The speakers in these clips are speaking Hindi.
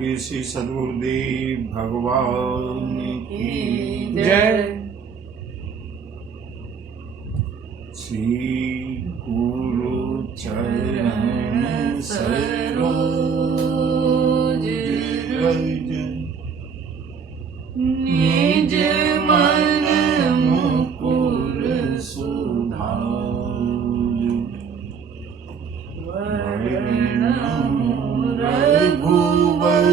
बोलिए श्री सद्गुरुदेव भगवान की जय। श्री गुरु चरण सरोज रज निज मन मुकुर सुधार रघुवर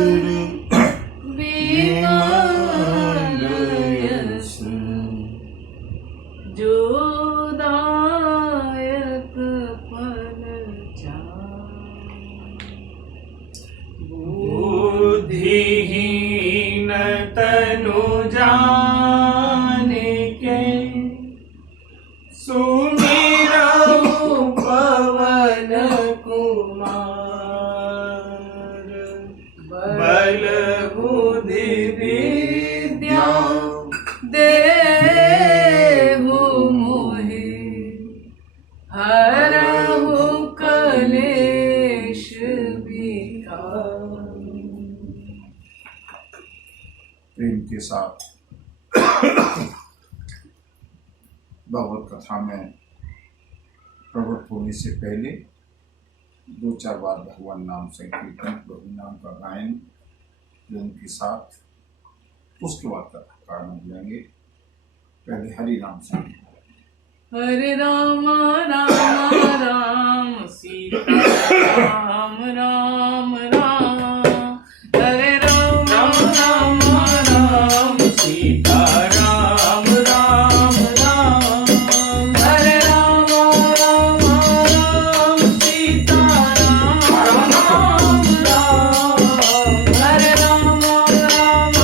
बिमल यश जो दायक फल बुद्धिहीन तनु जानिके सुमिरऊ पवन कुमार बल बुद्धि विद्या देहु मोहि हरहु कलेश विकार। प्रेम के साथ भगवत कथा में प्रवृत्त होने से पहले 2-4 बार भगवान नाम संकीर्तन प्रभु नाम का गायन उनके साथ, उसके बाद कथा का आनंद लेंगे। पहले हरि नाम संकीर्तन। हरे राम राम राम सीता राम राम राम, हरे राम राम राम सीता राम राम राम, हरे राम राम राम सीता राम राम राम, हरे राम राम राम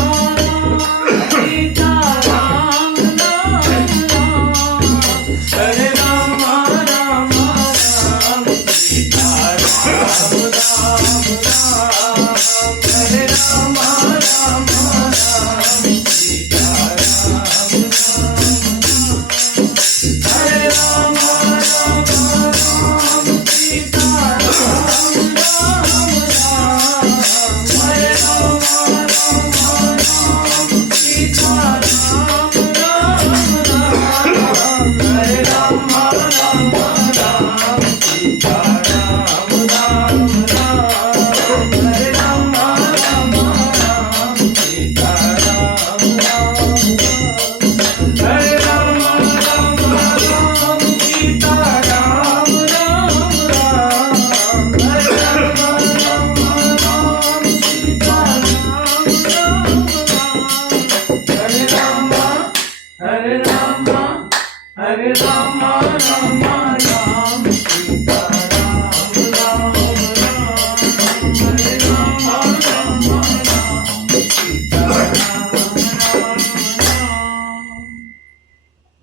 सीता राम राम राम, हरे राम राम राम सीता राम राम राम, हरे राम राम राम सीता राम राम, हरे राम राम राम सीता राम राम राम, हरे राम राम राम सीता राम राम राम, हरे राम राम राम सीता राम राम राम, हरे राम राम राम सीता राम राम राम, हरे राम राम राम सीता राम राम राम, हरे राम राम राम सीता राम राम राम, हरे राम हरे राम हरे राम राम राम सीता राम राम राम, हरे राम राम राम सीता राम राम राम।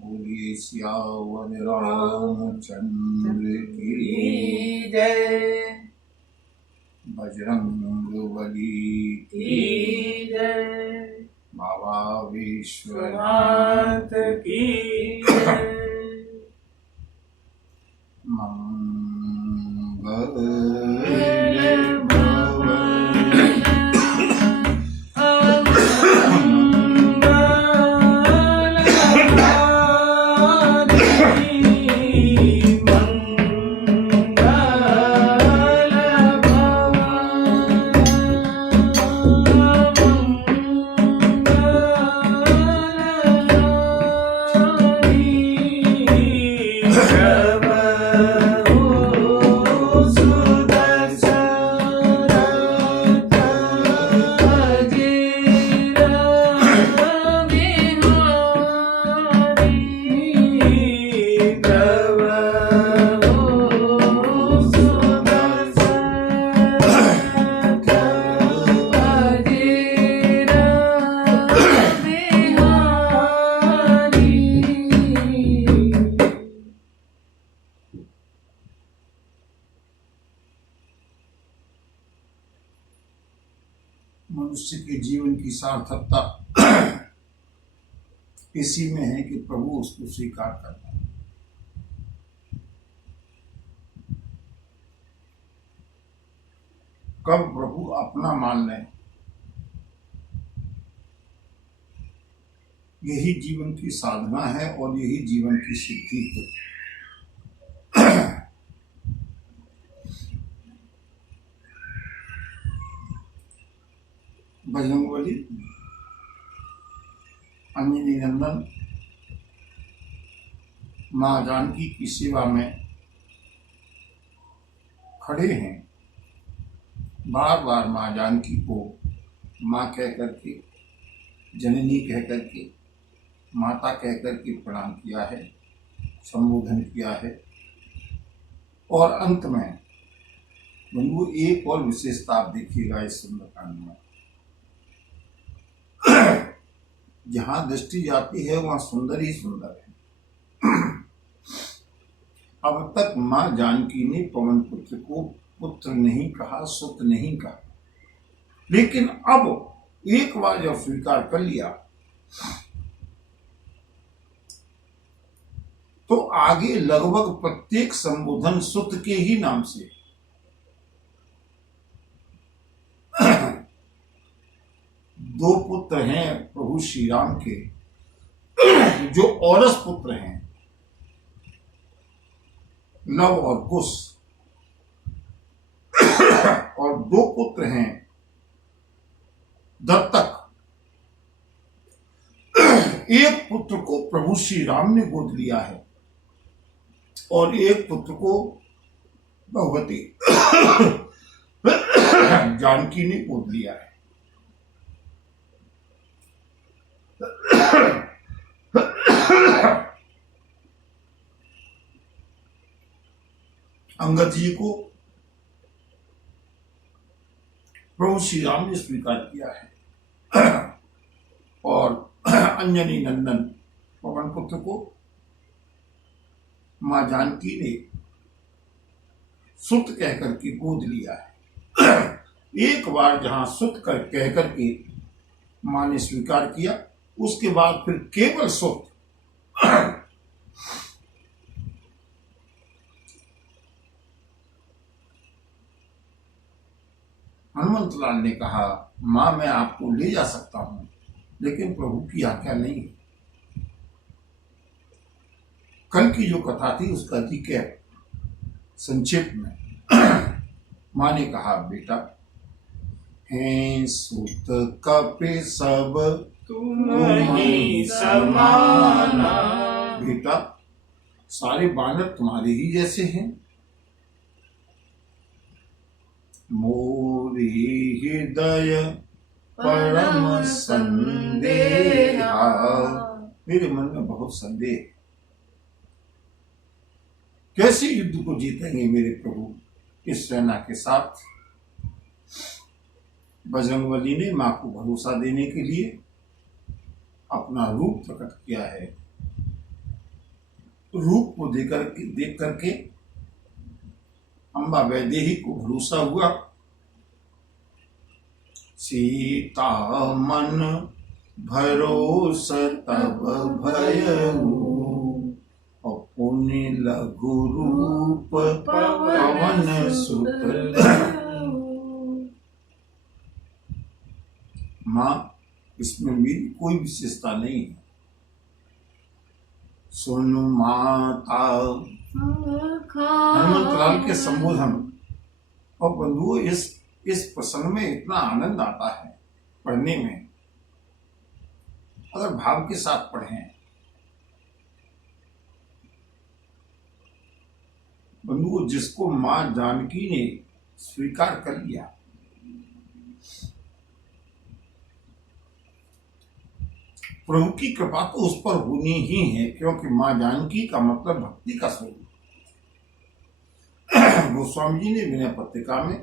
बोलिए सियावर रामचंद्र की जय, बजरंगबली की जय, बाबा विश्वनाथ नाथ की जय। मंगल मनुष्य के जीवन की सार्थकता इसी में है कि प्रभु उसको स्वीकार करता है। कब प्रभु अपना मान लें यही जीवन की साधना है और यही जीवन की सिद्धि है। बजरंगबली अंजनी नंदन माँ जानकी की सेवा में खड़े हैं। बार बार माँ जानकी को माँ कह करके, जननी कह करके, माता कह करके प्रणाम किया है, संबोधन किया है। और अंत में बंधु एक और विशेषता आप देखिएगा इस सुंदरकांड में। जहां दृष्टि जाती है वहां सुंदर ही सुंदर है। अब तक मां जानकी ने पवन पुत्र को पुत्र नहीं कहा, सुत नहीं कहा, लेकिन अब एक बार जब स्वीकार कर लिया तो आगे लगभग प्रत्येक संबोधन सुत के ही नाम से। दो पुत्र हैं प्रभु श्री राम के, जो औरस पुत्र हैं, लव और कुश, और दो पुत्र हैं दत्तक। एक पुत्र को प्रभु श्री राम ने गोद लिया है और एक पुत्र को भगवती जानकी ने गोद लिया है। अंगद जी को प्रभु श्री राम ने स्वीकार किया है और अंजनी नंदन पवन पुत्र को मां जानकी ने सुत कहकर के गोद लिया है। एक बार जहां सुत कह करके मां ने स्वीकार किया, उसके बाद फिर केवल सुत। हनुमंत लाल ने कहा, मां मैं आपको ले जा सकता हूं, लेकिन प्रभु की आज्ञा नहीं। कल की जो कथा थी उसका जिक्र संक्षेप में मां ने कहा, बेटा हैं सुत कपि सब तुम्हीं समाना। बेटा सारे बानर तुम्हारे ही जैसे हैं। मोरी हृदय परम संदेहा, मेरे मन में बहुत संदेह, कैसे युद्ध को जीतेंगे मेरे प्रभु इस सेना के साथ। बजरंगबली ने मां को भरोसा देने के लिए अपना रूप प्रकट किया है। रूप को देख करके अम्बा वैदेही को भरोसा हुआ। सीता मन भरोसा तब भयऊ, पुण्य लघु रूप पवन सुत। मां इसमें मेरी कोई विशेषता नहीं है। सुनो माता हनुमंतलाल के संबोधन। और बंधुओं इस प्रसंग में इतना आनंद आता है पढ़ने में, अगर भाव के साथ पढ़ें। बंधुओं जिसको मां जानकी ने स्वीकार कर लिया, प्रभु की कृपा तो उस पर होनी ही है, क्योंकि मां जानकी का मतलब भक्ति का स्वरूप। गोस्वामी जी ने विनय पत्रिका में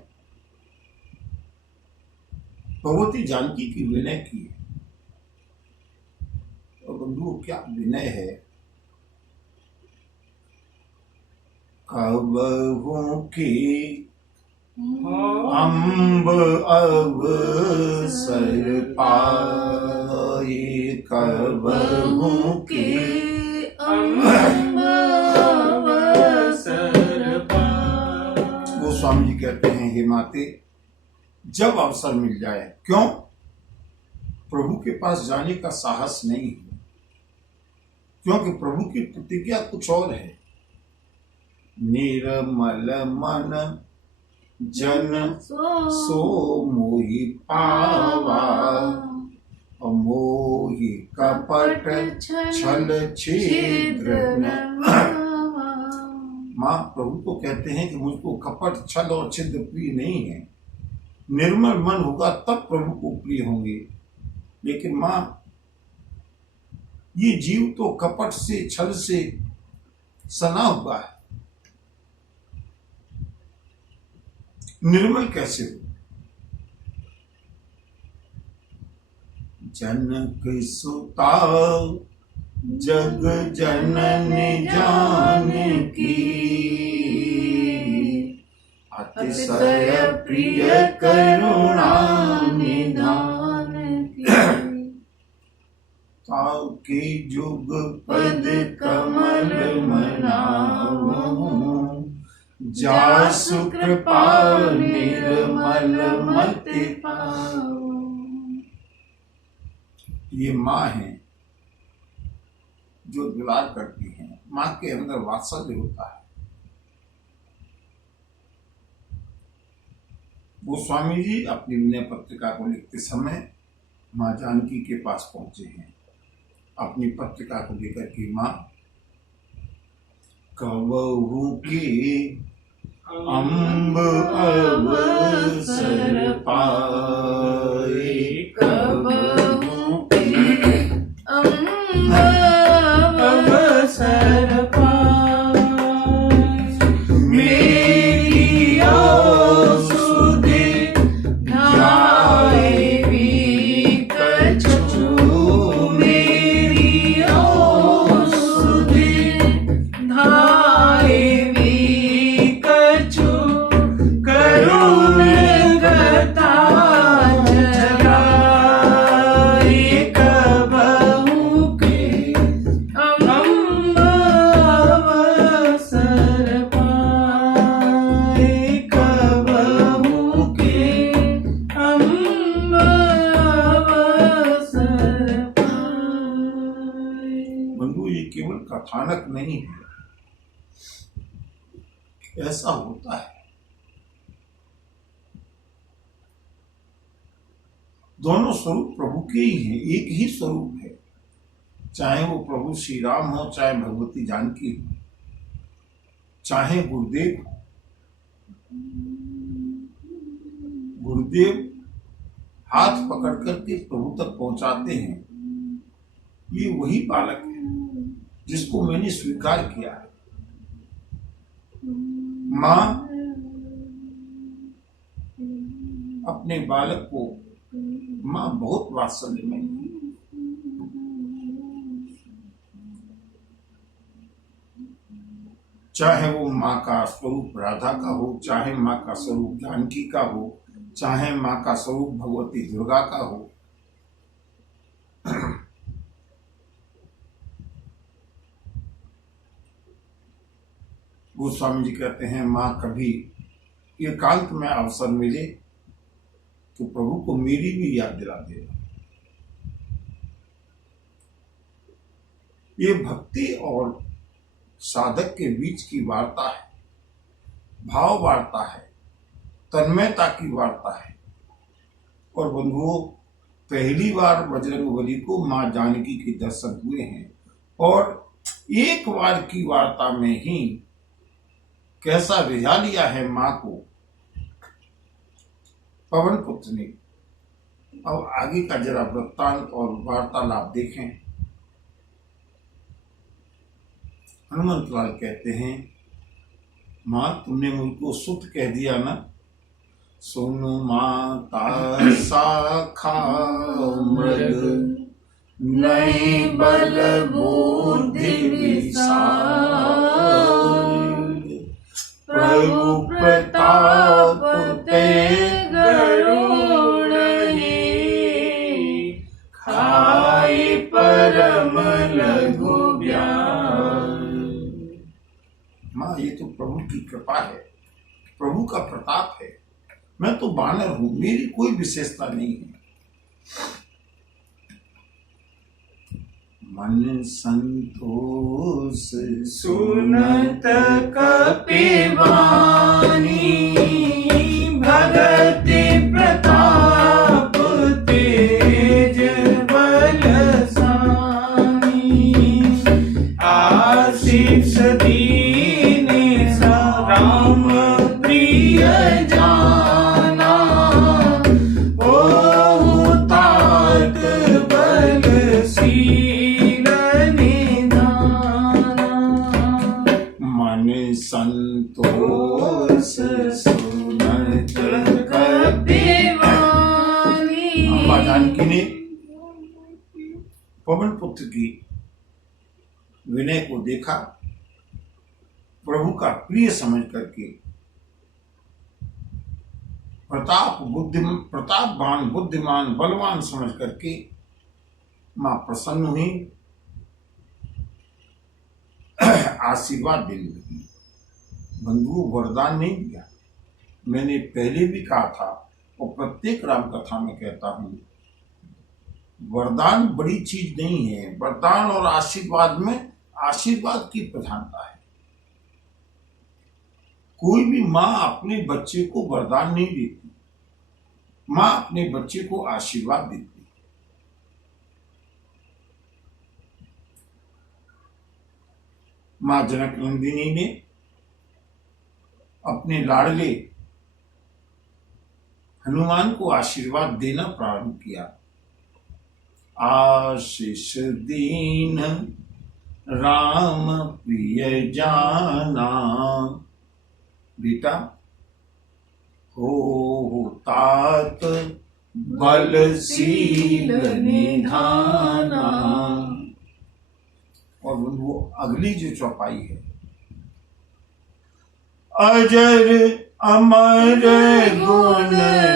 भगवती जानकी की विनय की है। और बंधुओं क्या विनय है। कबहू की अम्ब अवसर पाए, कबहू की अम्ब अवसर पाए। गोस्वामी जी कहते हैं, हे माते जब अवसर मिल जाए, क्यों प्रभु के पास जाने का साहस नहीं है, क्योंकि प्रभु की प्रतिज्ञा कुछ और है। निर्मल मन जन सो मोहि पावा, मोहि कपट छल छिद्र न। माँ प्रभु को कहते हैं कि मुझको कपट छल और छिद्र प्रिय नहीं है। निर्मल मन होगा तब प्रभु को प्रिय होंगे। लेकिन माँ ये जीव तो कपट से छल से सना हुआ है, निर्मल कैसे हो? जनक सुता जग जननी जानकी, अतिशय प्रिय करुणा निधान की। ताऊ के जुग पद कमल मनाओ, जासु कृपा निर्मल मति पाओ। ये माँ है जो दुलार करती हैं। माँ के अंदर वात्सल्य होता है। गोस्वामी जी अपनी विनय पत्रिका को लिखते समय माँ जानकी के पास पहुंचे हैं। अपनी पत्रिका को लेकर के माँ कबहू के अम्ब अवसर पाए, कबहू के अम्ब अवसर पाए, मेरी सुधे ढाई भी कछु, मेरी सुधे ढाई भी कछु, करुण गता जगाए, कबहू के अम्ब अवसर पाए, कबहू के अम्ब अवसर पाए। बंधु ये केवल कथानक नहीं है, ऐसा होता है। दोनों स्वरूप प्रभु के ही हैं, एक ही स्वरूप है। चाहे वो प्रभु श्री राम हो, चाहे भगवती जानकी हो, चाहे गुरुदेव हो। गुरुदेव हाथ पकड़ करके प्रभु तक पहुंचाते हैं। ये वही बालक है जिसको मैंने स्वीकार किया है। माँ अपने बालक को माँ बहुत वात्सल्य में है। चाहे वो माँ का स्वरूप राधा का हो, चाहे माँ का स्वरूप जानकी का हो, चाहे माँ का स्वरूप भगवती दुर्गा का हो। गोस्वामी जी कहते हैं माँ कभी एकांत में अवसर मिले तो प्रभु को मेरी भी याद दिला दे। ये भक्ति और साधक के बीच की वार्ता है, भाव वार्ता है, तन्मयता की वार्ता है। और बंधुओं, पहली बार बजरंगबली को माँ जानकी के दर्शन हुए हैं और एक बार की वार्ता में ही कैसा रिझा लिया है माँ को पवन पुत्र ने। अब आगे का जरा वृत्तांत और वार्तालाप देखें। हनुमंतलाल कहते हैं, माँ तुमने मुझको सुत कह दिया ना। सुनो माता शाखा मृग, नहीं बल बुद्धि विशाल, प्रभु प्रताप ते गरुड़ खाई परम लघु ब्याल। माँ ये तो प्रभु की कृपा है, प्रभु का प्रताप है। मैं तो बानर हूं, मेरी कोई विशेषता नहीं है। मन संतोष सुनत कपिवानी भगति प्रताप तेज बलसानी आशीष दीने राम प्रिय जाना ओहु तात बलशील निधाना मन संतोष सुनत कपिवानी अम्बा जानकी ने पवन पुत्र की विनय को देखा, प्रभु का प्रिय समझ करके प्रतापवान बुद्धिमान बलवान समझ करके मां प्रसन्न हुई, आशीर्वाद देने लगी। बंधु वरदान नहीं दिया, मैंने पहले भी कहा था और प्रत्येक राम कथा में कहता हूं, वरदान बड़ी चीज नहीं है। वरदान और आशीर्वाद में आशीर्वाद की प्रधानता है। कोई भी माँ अपने बच्चे को वरदान नहीं देती, माँ अपने बच्चे को आशीर्वाद देती। माँ जनक नंदिनी ने अपने लाडले हनुमान को आशीर्वाद देना प्रारंभ किया। आशीष दीन राम प्रिय जाना, बेटा हो तात बलशील निधाना। और वो अगली जो चौपाई है, अजर अमर गुण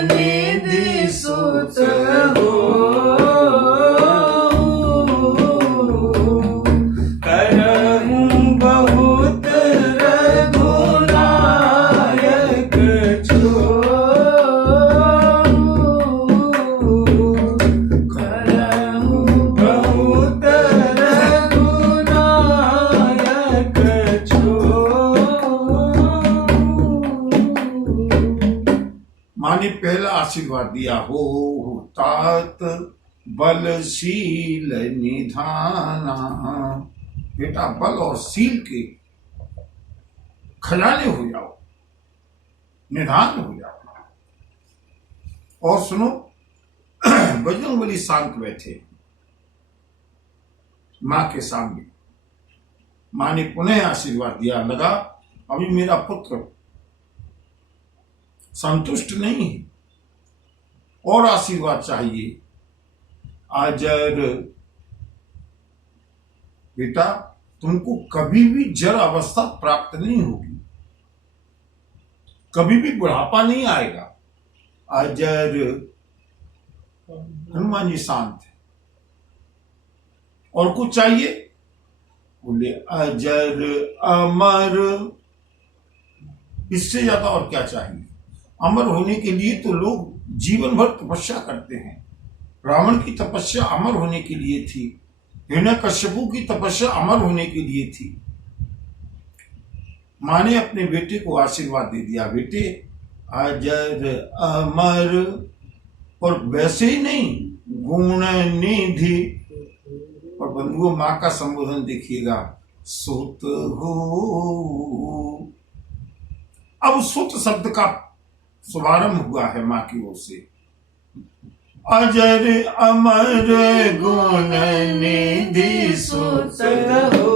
निधि सुत हो, करहूं बहुत रघुनायक करहूं बहुत रघुनायक माँ ने पहला आशीर्वाद दिया, हो तात बलशील निधाना। बेटा बल और शील के खजाने हो जाओ, निधान हो जाओ। और सुनो, बजरंगबली शांत बैठे माँ के सामने। माँ ने पुनः आशीर्वाद दिया, लगा अभी मेरा पुत्र संतुष्ट नहीं है और आशीर्वाद चाहिए। अजर, बेटा तुमको कभी भी जड़ अवस्था प्राप्त नहीं होगी, कभी भी बुढ़ापा नहीं आएगा। अजर, हनुमान जी शांत है। और कुछ चाहिए? बोले अजर अमर, इससे ज्यादा और क्या चाहिए? अमर होने के लिए तो लोग जीवन भर तपस्या करते हैं। रावण की तपस्या अमर होने के लिए थी, हिरण्यकश्यपु की तपस्या अमर होने के लिए थी। माँ ने अपने बेटे को आशीर्वाद दे दिया, बेटे अजर अमर, और वैसे ही नहीं गुण निधि। और बंधुओं माँ का संबोधन देखिएगा, सुत हो। अब सुत शब्द का शुभारंभ हुआ है माँ की ओर से। अजर अमर गुण निधि सुत हो,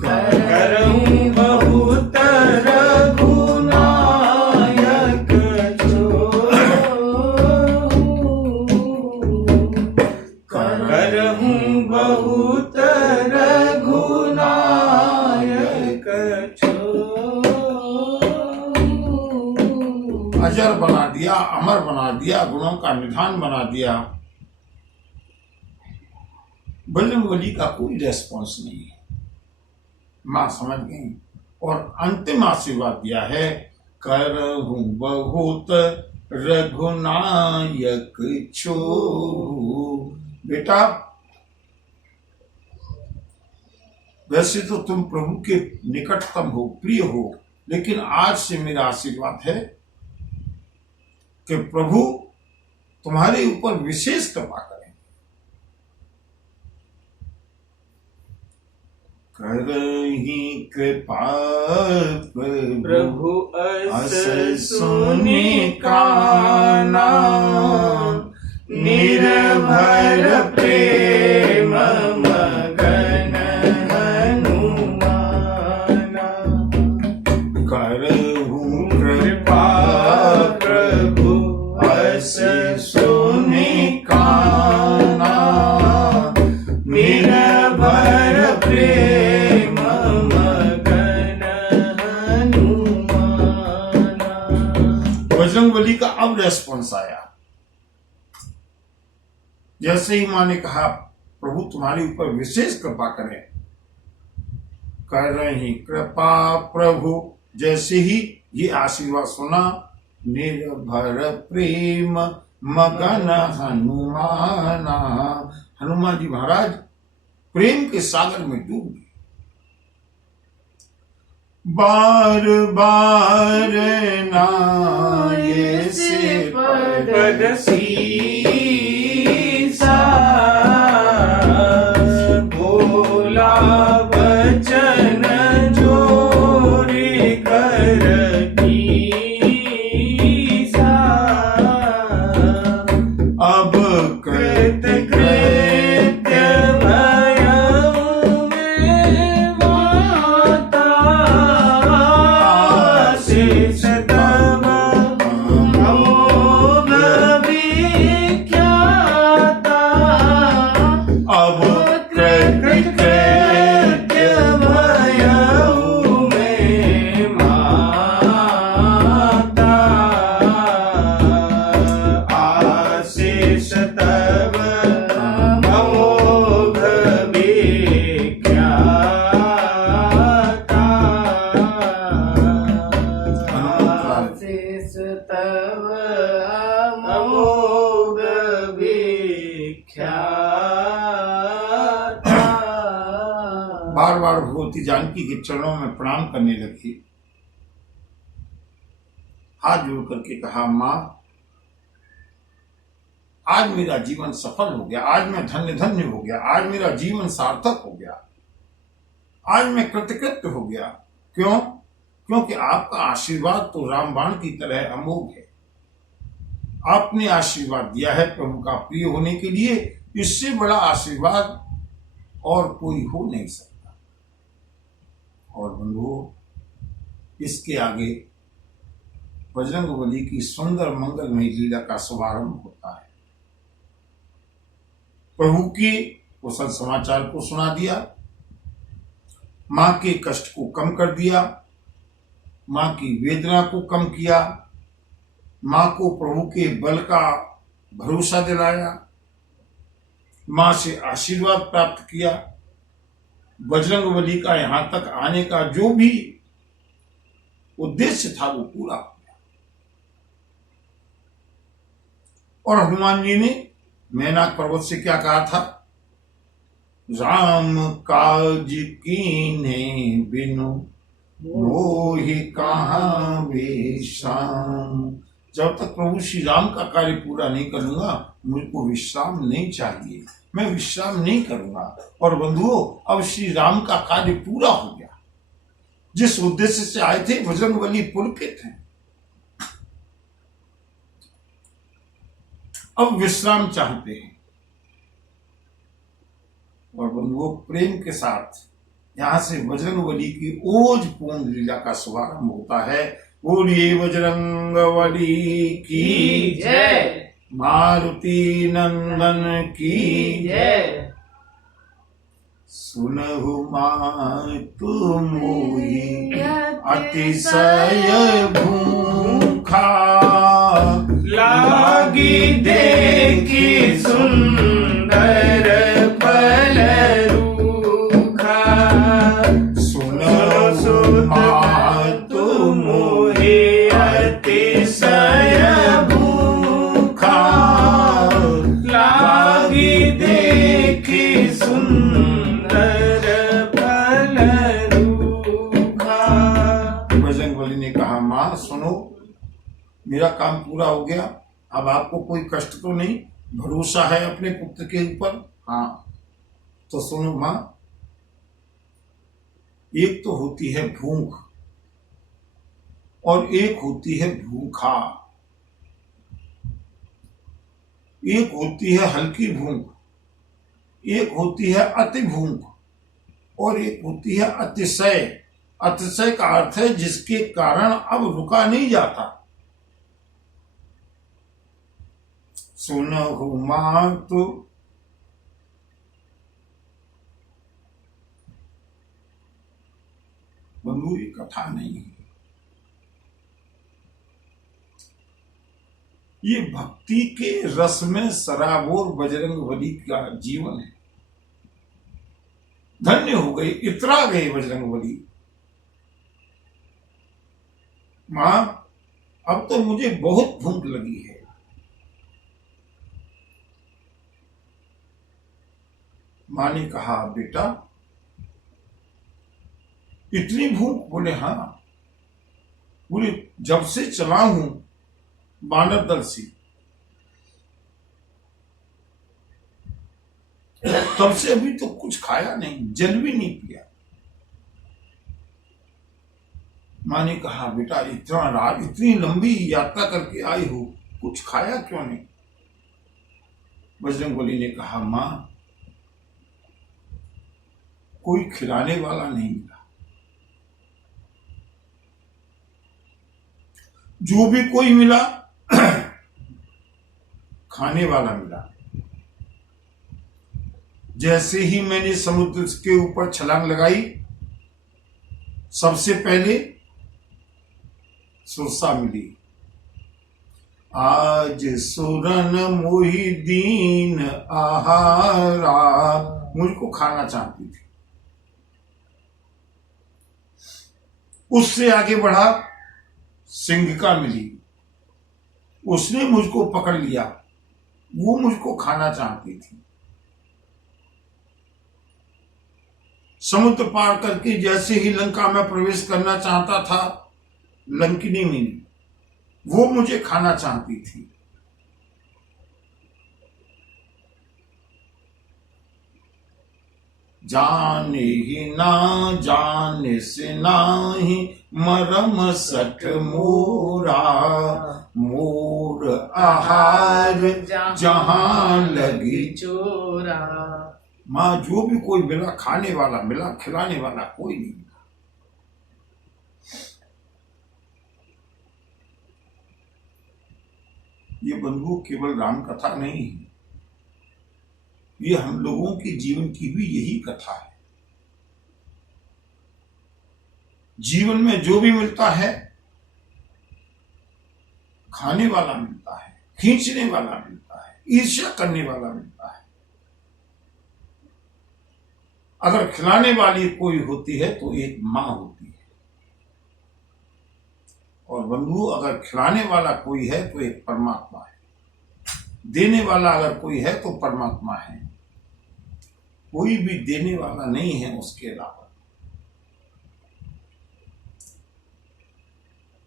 करहूं बहुत रघुनायक करहूं बहुत रघुनायक अजर बना दिया, अमर बना दिया, गुणों का निधान बना दिया। बजरंगबली का कोई रेस्पॉन्स नहीं है। मां समझ गई और अंतिम आशीर्वाद दिया है, करहूं बहुत रघुनायक छो। बेटा, वैसे तो तुम प्रभु के निकटतम हो, प्रिय हो, लेकिन आज से मेरा आशीर्वाद है कि प्रभु तुम्हारे ऊपर विशेष कृपा करें। करही कृपा प्रभु अस सुनि काना, निर्भर प्रेम मगन हनुमाना। करहु कृपा प्रभु अस सुनि काना, निर्भर प्रेम मगन हनुमाना। बजरंगबली का अब रेस्पॉन्स आया। जैसे ही माँ ने कहा प्रभु तुम्हारे ऊपर विशेष कृपा करें, कर रही कृपा प्रभु, जैसे ही ये आशीर्वाद सुना, निर्भर प्रेम मगन हनुमाना, हनुमान जी महाराज प्रेम के सागर में डूब गए। बार बार नाये से पद सीसा, बोला वचन जोरी कर कीसा। अब कृत कृत्य भयउ में माता, शेष तब अमोघ विख्याता। अब कृत कृत्य भयउ में माता, आशीष तब अमोघ विख्याता। आशीष तब अमोघ विख्याता। बार बार भगवती जानकी के चरणों में प्रणाम करने लगी, हाथ जोड़ करके कहा, माँ आज मेरा जीवन सफल हो गया, आज मैं धन्य धन्य हो गया, आज मेरा जीवन सार्थक हो गया, आज मैं कृतकृत्य हो गया। क्यों? क्योंकि आपका आशीर्वाद तो रामबाण की तरह अमोघ है। आपने आशीर्वाद दिया है प्रभु का प्रिय होने के लिए, इससे बड़ा आशीर्वाद और कोई हो नहीं सकता। और बंधुओं, इसके आगे बजरंगबली की सुंदर मंगलमय लीला का शुभारंभ होता है। प्रभु के कुशल समाचार को सुना दिया, मां के कष्ट को कम कर दिया, मां की वेदना को कम किया, मां को प्रभु के बल का भरोसा दिलाया, मां से आशीर्वाद प्राप्त किया। बजरंगबली का यहां तक आने का जो भी उद्देश्य था वो पूरा हो गया। और हनुमान जी ने मैनाक पर्वत से क्या कहा था? राम काज कीन्हे बिनु मोहि कहाँ विश्राम। जब तक प्रभु श्री राम का कार्य पूरा नहीं करूंगा, मुझको विश्राम नहीं चाहिए, मैं विश्राम नहीं करूंगा। और बंधुओं, अब श्री राम का कार्य पूरा हो गया। जिस उद्देश्य से आए थे बजरंगबली पुलकित हैं, अब विश्राम चाहते हैं। और बंधुओं, प्रेम के साथ यहां से बजरंगबली की ओज पूर्ण लीला का शुभारंभ होता है। बोलिए बजरंगबली की जय, मारुति नंदन की जय। सुनहु मातु मोहि अतिशय भूखा, लागी देखी सुंदर फल रूखा। सुनहु मातु मातु मोहि अतिशय भूखा, माँ सुनो, मेरा काम पूरा हो गया, अब आपको कोई कष्ट तो नहीं, भरोसा है अपने पुत्र के ऊपर? हाँ। तो सुनो माँ, एक तो होती है भूख और एक होती है भूखा। एक होती है हल्की भूख, एक होती है अति भूख और एक होती है अतिशय। अतिशय का अर्थ है जिसके कारण अब रुका नहीं जाता। सुनो मां तो बंधु, ये कथा नहीं है, ये भक्ति के रस में सराबोर बजरंगबली का जीवन है। धन्य हो गए, इतरा गए बजरंगबली। मां, अब तो मुझे बहुत भूख लगी है। मां ने कहा, बेटा इतनी भूख? बोले हाँ। बोले जब से चला हूं बानर दल से, तब से अभी तो कुछ खाया नहीं, जल भी नहीं पिया। मां ने कहा, बेटा इतना रात, इतनी लंबी यात्रा करके आई हो, कुछ खाया क्यों नहीं? बजरंगबली ने कहा, मां कोई खिलाने वाला नहीं मिला, जो भी कोई मिला खाने वाला मिला। जैसे ही मैंने समुद्र के ऊपर छलांग लगाई, सबसे पहले सुरसा मिली। आज सुरन मोहि दीन आहारा, मुझको खाना चाहती थी। उससे आगे बढ़ा, सिंहिका मिली, उसने मुझको पकड़ लिया, वो मुझको खाना चाहती थी। समुद्र पार करके जैसे ही लंका में प्रवेश करना चाहता था, लंकिनी मिली, वो मुझे खाना चाहती थी। जाने ही ना जाने से नाही, मरम सठ मोरा, मोर आहार जहां लगी चोरा। माँ, जो भी कोई मिला, खाने वाला मिला, खिलाने वाला कोई नहीं मिला। ये बंधु केवल राम कथा नहीं है, ये हम लोगों के जीवन की भी यही कथा है। जीवन में जो भी मिलता है, खाने वाला मिलता है, खींचने वाला मिलता है, ईर्ष्या करने वाला मिलता है। अगर खिलाने वाली कोई होती है तो एक मां होती है, और बंधु अगर खिलाने वाला कोई है तो एक परमात्मा है, देने वाला अगर कोई है तो परमात्मा है। कोई भी देने वाला नहीं है उसके अलावा।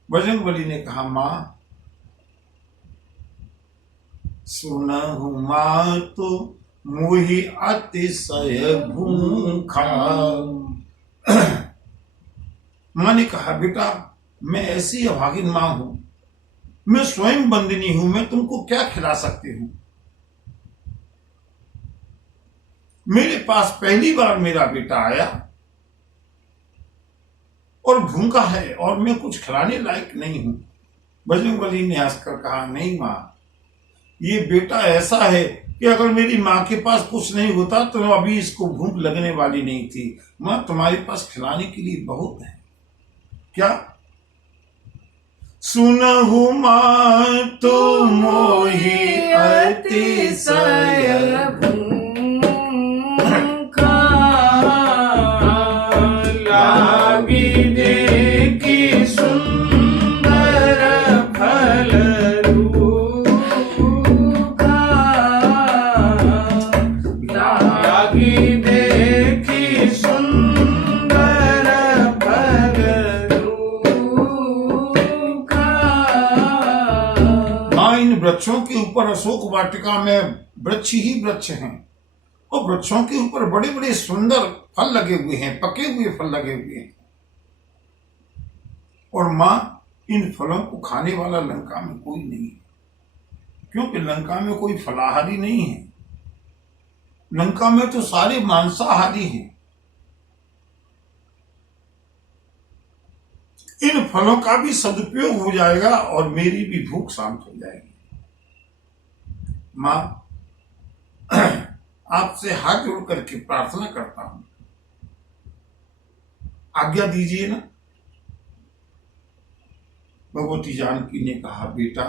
बजरंगबली ने कहा, मां सुनहु मां तो मोहि अतिशय भूखा। मां ने कहा, बेटा मैं ऐसी अभागिन मां हूं, मैं स्वयं बंदिनी हूं, मैं तुमको क्या खिला सकती हूं? मेरे पास पहली बार मेरा बेटा आया और भूखा है और मैं कुछ खिलाने लायक नहीं हूं। बजरंगबली ने हंसकर कहा, नहीं मां, ये बेटा ऐसा है कि अगर मेरी मां के पास कुछ नहीं होता तो अभी इसको भूख लगने वाली नहीं थी। मां, तुम्हारे पास खिलाने के लिए बहुत है। क्या? सुनहु मां तो मोहि अतिशय लागी देखी सुंदर फल रूखा। लागी देखी सुंदर फल रूखा। इन वृक्षों के ऊपर, अशोक वाटिका में वृक्ष ही वृक्ष हैं, और वृक्षों के ऊपर बड़े बड़े सुंदर फल लगे हुए हैं, पके हुए फल लगे हुए हैं। और मां, इन फलों को खाने वाला लंका में कोई नहीं है, क्योंकि लंका में कोई फलाहारी नहीं है। लंका में तो सारे मांसाहारी हैं। इन फलों का भी सदुपयोग हो जाएगा और मेरी भी भूख शांत हो जाएगी। मां, आपसे हाथ जोड़ करके प्रार्थना करता हूं, आज्ञा दीजिए ना। भगवती जानकी ने कहा, बेटा,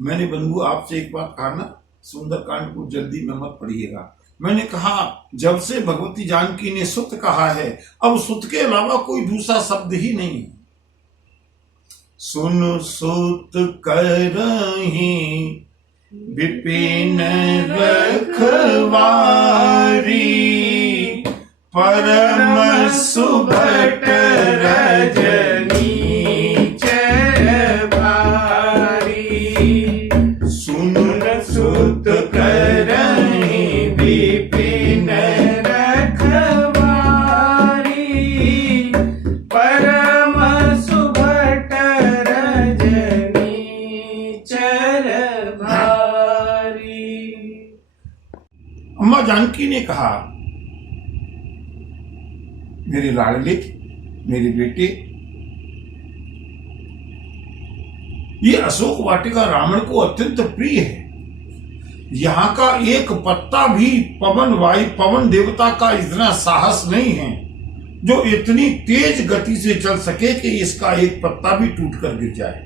मैंने बंधु आपसे एक बात कहा ना, सुंदरकांड को जल्दी में मत पढ़िएगा। मैंने कहा, जब से भगवती जानकी ने सुत कहा है, अब सुत के अलावा कोई दूसरा शब्द ही नहीं है। सुन सुत करहि विपिन रखवारी, परम सुभट रजनी चर भारी। सुन सुत करहि विपिन रखवारी, परम सुभट रजनी चर भारी। अम्मा जानकी ने कहा, मेरे लाडले, मेरे बेटे, ये अशोक वाटिका रावण को अत्यंत प्रिय है। यहाँ का एक पत्ता भी पवन देवता का इतना साहस नहीं है जो इतनी तेज गति से चल सके कि इसका एक पत्ता भी टूट कर गिर जाए।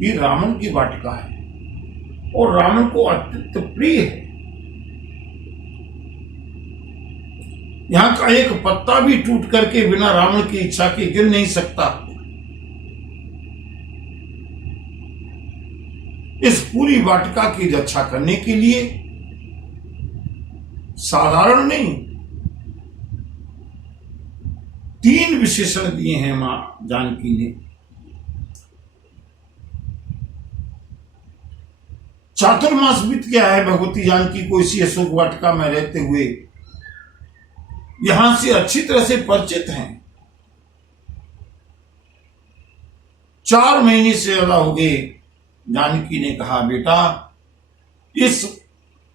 ये रावण की वाटिका है और रावण को अत्यंत प्रिय है। यहाँ का एक पत्ता भी टूट करके बिना रावण की इच्छा के गिर नहीं सकता। इस पूरी वाटिका की रक्षा करने के लिए साधारण नहीं, 3 विशेषण दिए हैं मां जानकी ने। चातुर्मास बीत गया है भगवती जानकी को इसी अशोक वाटिका में रहते हुए, यहां से अच्छी तरह से परिचित हैं। 4 महीने से ज्यादा हो गए। जानकी ने कहा, बेटा, इस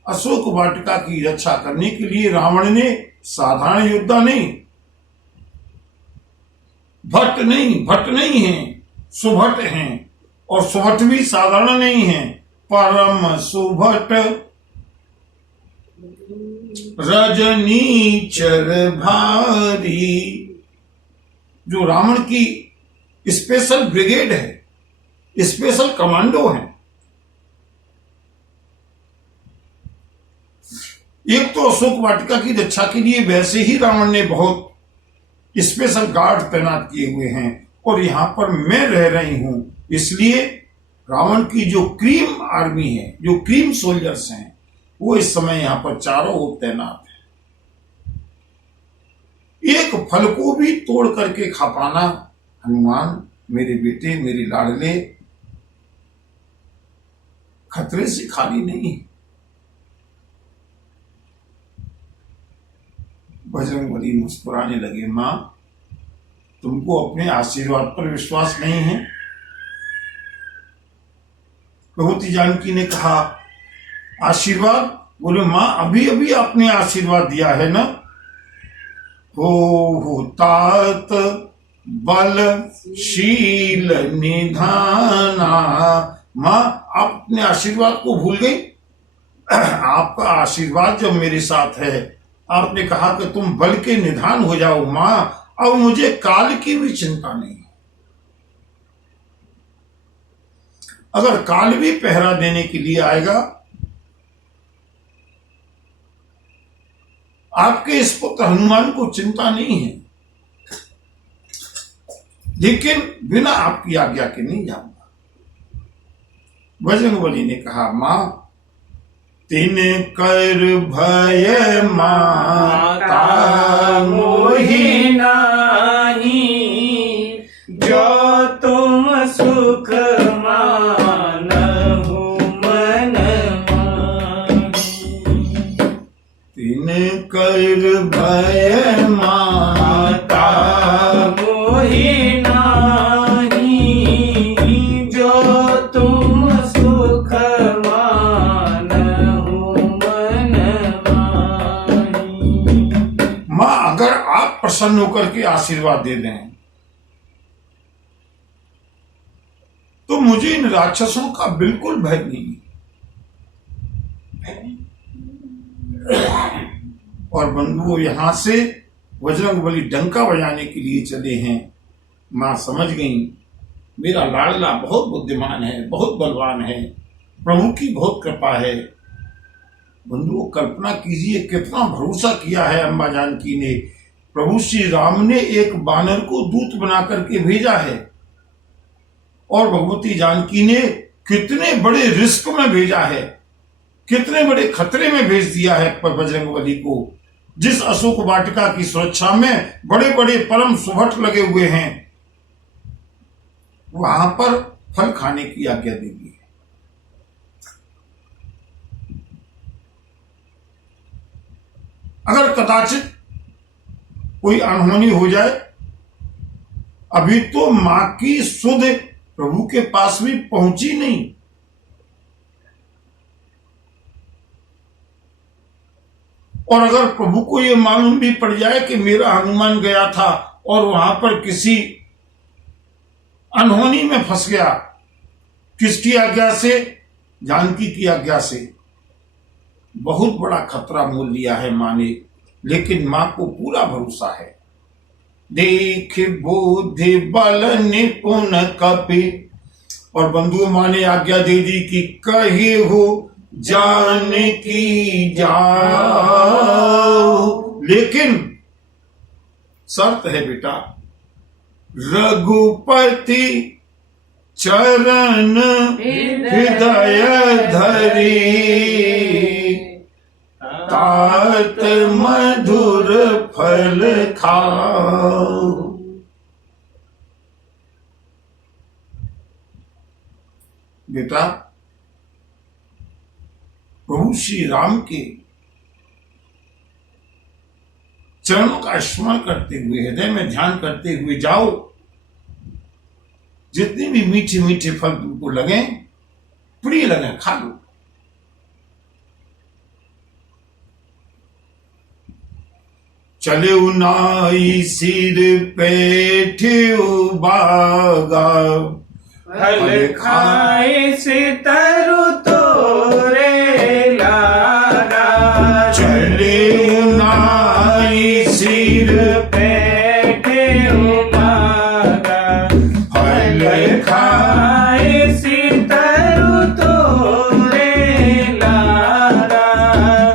अशोक वाटिका की रक्षा करने के लिए रावण ने साधारण योद्धा नहीं, भट्ट नहीं है, सुभट हैं, और सुभट भी साधारण नहीं है, परम सुभट रजनीचर भारी। जो रावण की स्पेशल ब्रिगेड है, स्पेशल कमांडो है। एक तो अशोक वाटिका की रक्षा के लिए वैसे ही रावण ने बहुत स्पेशल गार्ड तैनात किए हुए हैं, और यहां पर मैं रह रही हूं, इसलिए रावण की जो क्रीम आर्मी है, जो क्रीम सोल्जर्स हैं, वो इस समय यहां पर चारों ओर तैनात है। एक फल को भी तोड़ करके खा पाना, हनुमान, मेरे बेटे, मेरे लाडले, खतरे से खाली नहीं। बजरंगबली मुस्कुराने लगे, मां, तुमको अपने आशीर्वाद पर विश्वास नहीं है? भगवती जानकी ने कहा, आशीर्वाद? बोले, मां, अभी अभी आपने आशीर्वाद दिया है ना। हो तात बल शील निधाना। मां, आप अपने आशीर्वाद को भूल गई? आपका आशीर्वाद जब मेरे साथ है, आपने कहा कि तुम बल के निधान हो जाओ। मां, अब मुझे काल की भी चिंता नहीं। अगर काल भी पहरा देने के लिए आएगा, आपके इस पुत्र हनुमान को चिंता नहीं है, लेकिन बिना आपकी आज्ञा के नहीं जाऊंगा। बजरंगबली ने कहा, मां, तिन कर भय माता मोहि नाही, जो तुम सुख भय माता मोहि नाही, जो तुम सुख मानहु मन माही। माँ अगर आप प्रसन्न होकर के आशीर्वाद दे दें तो मुझे इन राक्षसों का बिल्कुल भय नहीं। और बंधुओं यहां से बजरंगबली डंका बजाने के लिए चले हैं। मां समझ गई मेरा लाडला बहुत बुद्धिमान है, बहुत बलवान है, प्रभु की बहुत कृपा है। बंधुओं कल्पना कीजिए कितना भरोसा किया है अम्बा जानकी ने। प्रभु श्री राम ने एक बानर को दूत बना करके भेजा है और भगवती जानकी ने कितने बड़े रिस्क में भेजा है, कितने बड़े खतरे में भेज दिया है बजरंगबली को। जिस अशोक वाटिका की सुरक्षा में बड़े बड़े परम सुभट लगे हुए हैं, वहां पर फल खाने की आज्ञा दे दी है। अगर कदाचित कोई अनहोनी हो जाए, अभी तो मां की सुध प्रभु के पास भी पहुंची नहीं, और अगर प्रभु को यह मालूम भी पड़ जाए कि मेरा हनुमान गया था और वहां पर किसी अनहोनी में फंस गया, किसकी आज्ञा से? जानकी की आज्ञा से। बहुत बड़ा खतरा मोल लिया है मां ने, लेकिन मां को पूरा भरोसा है। देख बुद्धि बल निपुण कपि, और बंधु मां ने आज्ञा दे दी कि कही हो जानकी जाओ, लेकिन शर्त है बेटा, रघुपति चरण हृदय धरी, तात मधुर फल खाओ। बेटा प्रभु श्री राम के चरणों का स्मरण करते हुए, हृदय में ध्यान करते हुए जाओ। जितने भी मीठे मीठे फल तुमको लगे, प्रिय लगे, खा लो। चले उनाई सिर पेठे बागा, फल खाए से तरु तोरे लागा। चले उनाई सिर बैठे उबागा, फल खाए से तरु तोरे लागा।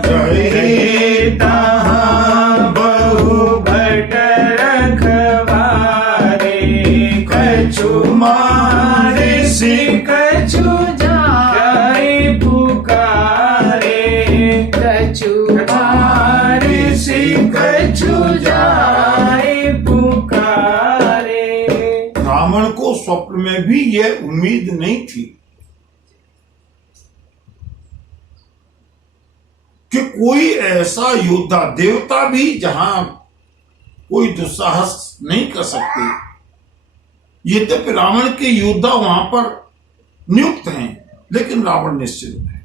रहे तहाँ बहु भट रखवारे, कछु मारे से कछु जाए पुकारे, कछु मारे से कछु जाए पुकारे। रावण को स्वप्न में भी यह उम्मीद नहीं थी कि कोई ऐसा योद्धा, देवता भी जहां कोई दुस्साहस नहीं कर सकते, यद्यपि रावण के योद्धा वहां पर नियुक्त हैं, लेकिन रावण निश्चित है।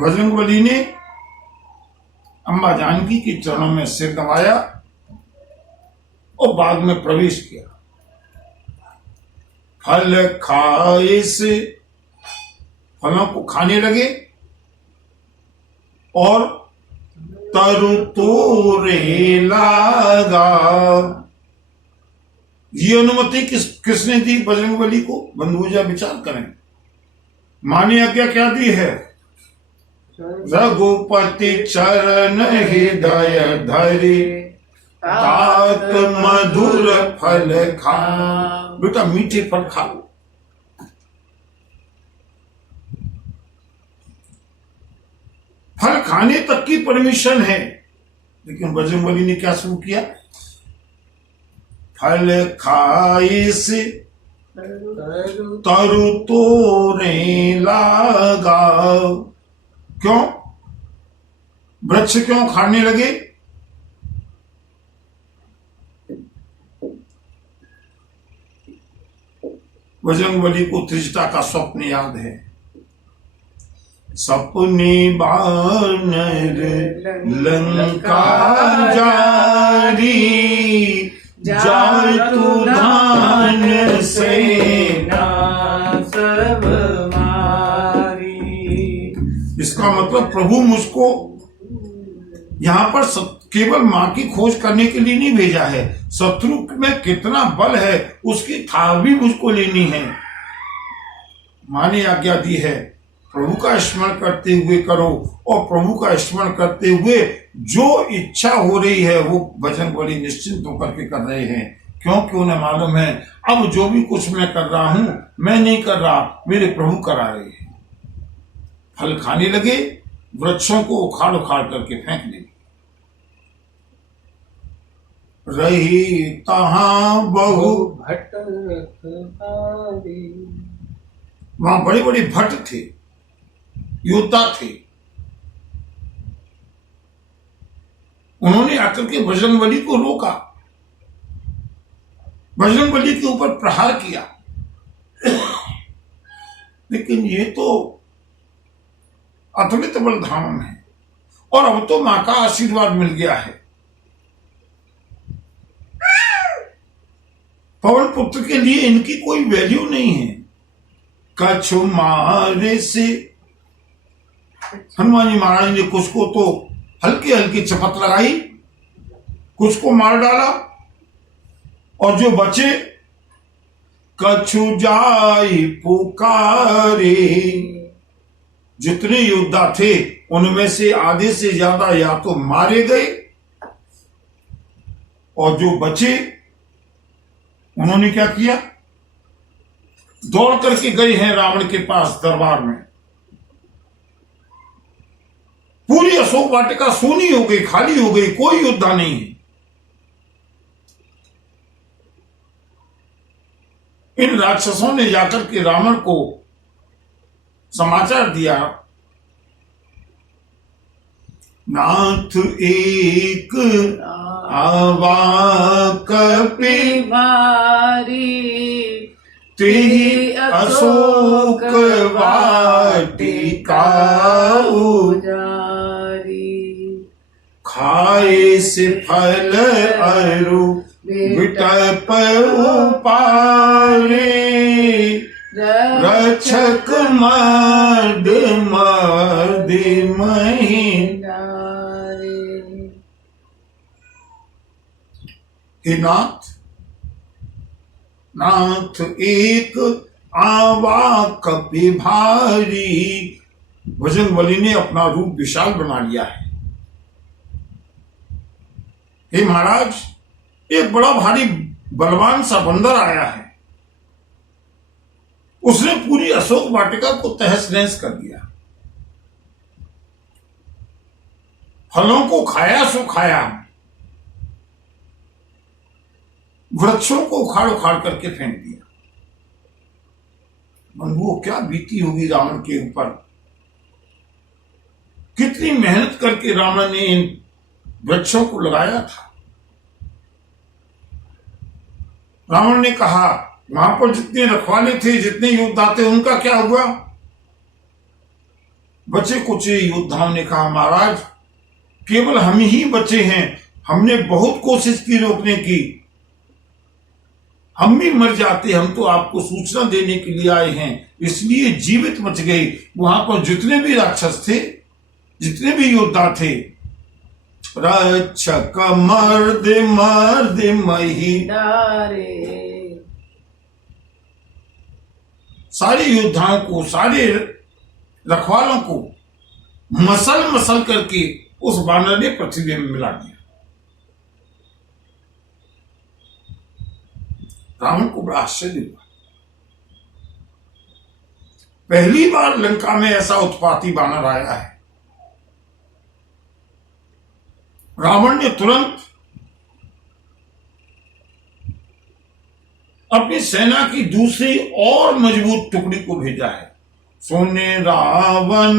बजरंगबली ने अम्बा जानकी के चरणों में सिर नवाया और बाग में प्रवेश किया। फल खाए से फलों को खाने लगे और तरु तोरे लागा। ये अनुमति किसने दी बजरंगबली को? बंधुजा विचार करें। मां ने आज्ञा क्या दी है? रघुपति चरण हृदय धरे, तात मधुर फल खा। बेटा मीठे फल खाओ। फल खाने तक की परमिशन है, लेकिन बजरंगबली ने क्या शुरू किया? फल खाए से तरु तोरे लागा। क्यों? वृक्ष क्यों खाने लगे? बजरंगबली को त्रिजटा का स्वप्न याद है। सपने बानर लंका जारी, जातु धान सेना सब मारी। इसका मतलब प्रभु मुझको यहाँ पर केवल मां की खोज करने के लिए नहीं भेजा है, शत्रु में कितना बल है उसकी थाह भी मुझको लेनी है। मां ने आज्ञा दी है प्रभु का स्मरण करते हुए करो, और प्रभु का स्मरण करते हुए जो इच्छा हो रही है वो बजरंगबली निश्चिंत होकर के कर रहे हैं, क्योंकि उन्हें मालूम है अब जो भी कुछ मैं कर रहा हूं मैं नहीं कर रहा, मेरे प्रभु करा रहे हैं। फल खाने लगे, वृक्षों को उखाड़ उखाड़ करके फेंक लगे। रही तहां बहु भट्ट रखवारे। वहां बड़े बड़े भट्ट थे, योद्धा थे। उन्होंने आकर के बजरंगबली को रोका, बजरंगबली के ऊपर प्रहार किया, लेकिन ये तो अतुलित बल धाम है और अब तो मां का आशीर्वाद मिल गया है। पवन पुत्र के लिए इनकी कोई वैल्यू नहीं है। कछु मारे से हनुमान जी महाराज ने कुछ को तो हल्की हल्की चपत लगाई, कुछ को मार डाला, और जो बचे कछु जाई पुकारे। जितने योद्धा थे उनमें से आधे से ज्यादा या तो मारे गए, और जो बचे उन्होंने क्या किया, दौड़ करके गए हैं रावण के पास दरबार में। पूरी अशोक वाटिका सूनी हो गई, खाली हो गई, कोई योद्धा नहीं है। इन राक्षसों ने जाकर के रावण को समाचार दिया, नाथ एक आवा कपि मारी, तेहि अशोक वाटिका उजारी। खाए से फल अरु विटप उपारे, रक्षक मर्द मर्द महीना। हे नाथ, नाथ एक आवा कपि भारी। बजरंगबली ने अपना रूप विशाल बना लिया है। हे महाराज, एक बड़ा भारी बलवान सा बंदर आया है, उसने पूरी अशोक वाटिका को तहस नहस कर दिया। फलों को खाया सो खाया, वृक्षों को उखाड़ उखाड़ करके फेंक दिया। बंधुओं, क्या बीती होगी रावण के ऊपर। कितनी मेहनत करके रावण ने इन वृक्षों को लगाया था। रावण ने कहा वहां पर जितने रखवाले थे, जितने योद्धा थे, उनका क्या हुआ? बचे कुछ योद्धाओं ने कहा महाराज केवल हम ही बचे हैं, हमने बहुत कोशिश की रोकने की, हम भी मर जाते, हम तो आपको सूचना देने के लिए आए हैं, इसलिए जीवित बच गए। वहां पर जितने भी राक्षस थे, जितने भी योद्धा थे, रक्षक मर्द मर्द महीदारे, सारे योद्धाओं को, सारे रखवालों को मसल मसल करके उस बानर ने पृथ्वी में मिला दिया। रावण को बड़ा आश्चर्य हुआ। पहली बार लंका में ऐसा उत्पाती बानर आया है। रावण ने तुरंत अपनी सेना की दूसरी और मजबूत टुकड़ी को भेजा है। सुने रावण